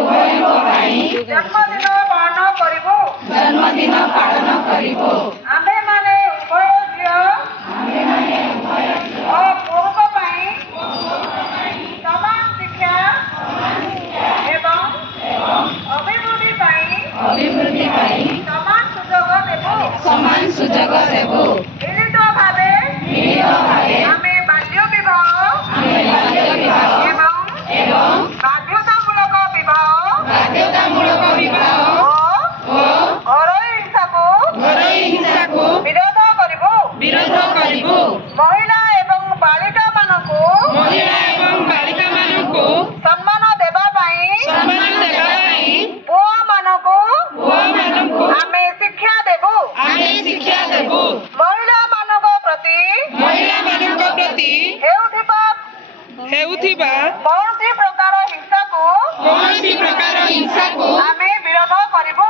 ଉଭୟଙ୍କ ପାଇଁ ଜନ୍ମଦିନ ପାଳନ କରିବୁ। ଜନ୍ମଦିନ ପାଳନ କରିବୁ। ଆମ୍ଭେମାନେ ଉଭୟ ଝିଅ ଓ ପୁଅଙ୍କ ପାଇଁ ସମାନ ଶିକ୍ଷା ଏବଂ ଅଭିବୃଦ୍ଧି ପାଇଁ ସମାନ ସୁଯୋଗ ଦେବୁ। ସମାନ ସୁଯୋଗ ଦେବୁ। ମିଳିତ ଭାବେ ଆମେ ବାଲ୍ୟ ବିବାହ ଏବଂ ବାଧ୍ୟତାମୂଳକ ବିବାହ ଓ ଘରୋଇ ହିଂସାକୁ ବିରୋଧ କରିବୁ। ମହିଳା ଏବଂ ବାଳିକାମାନଙ୍କୁ ସମ୍ମାନ ଦେବା ପାଇଁ ପୁଅମାନଙ୍କୁ ଆମେ ଶିକ୍ଷା ଦେବୁ। ମହିଳାମାନଙ୍କ ପ୍ରତି ହେଉଥିବା କୌଣସି ପ୍ରକାର ହିଂସାକୁ ଆମେ ବିରୋଧ କରିବୁ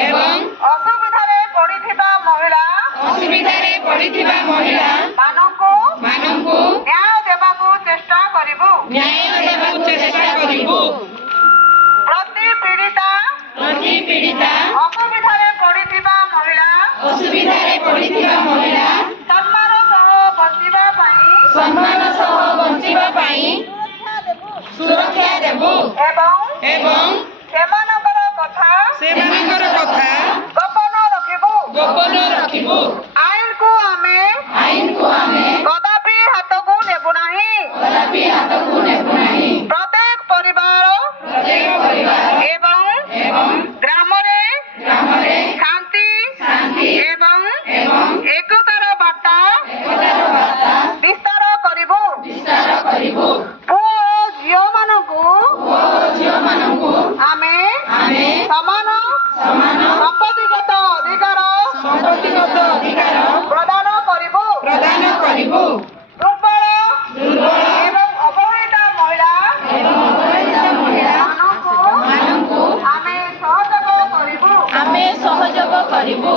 ଏବଂ ଅସୁବିଧାରେ ପଡ଼ିଥିବା ମହିଳା ମାନଙ୍କୁ ନ୍ୟାୟ ଦେବାକୁ ଚେଷ୍ଟା କରିବୁ। ପ୍ରତି ପୀଡ଼ିତା ଅସୁବିଧାରେ ପଡ଼ିଥିବା ମହିଳା ସମ୍ମାନ ସହ ବଞ୍ଚିବା ପାଇଁ ସୁରକ୍ଷା ଦେବୁ ଏବଂ ସେମାନଙ୍କର କଥା ଗୋପନ ରଖିବୁ। ଆଇନକୁ ଆମେ କଦାପି ହାତକୁ ନେବୁ ନାହିଁ। ପ୍ରତ୍ୟେକ ପରିବାର ଏବଂ ଗ୍ରାମରେ ଶାନ୍ତି ଏବଂ ଏକତାର ବାର୍ତ୍ତା ବିସ୍ତାର କରିବୁ। ପୁଅ ଓ ଝିଅମାନଙ୍କୁ ଆମେ ସମାନ ସମ୍ପତ୍ତିଗତ ଅଧିକାର ପ୍ରଦାନ କରିବୁ। ଦୁର୍ବଳ ଏବଂ ଅବହେଳିତ ମହିଳାମାନଙ୍କୁ ଆମେ ସହଯୋଗ କରିବୁ।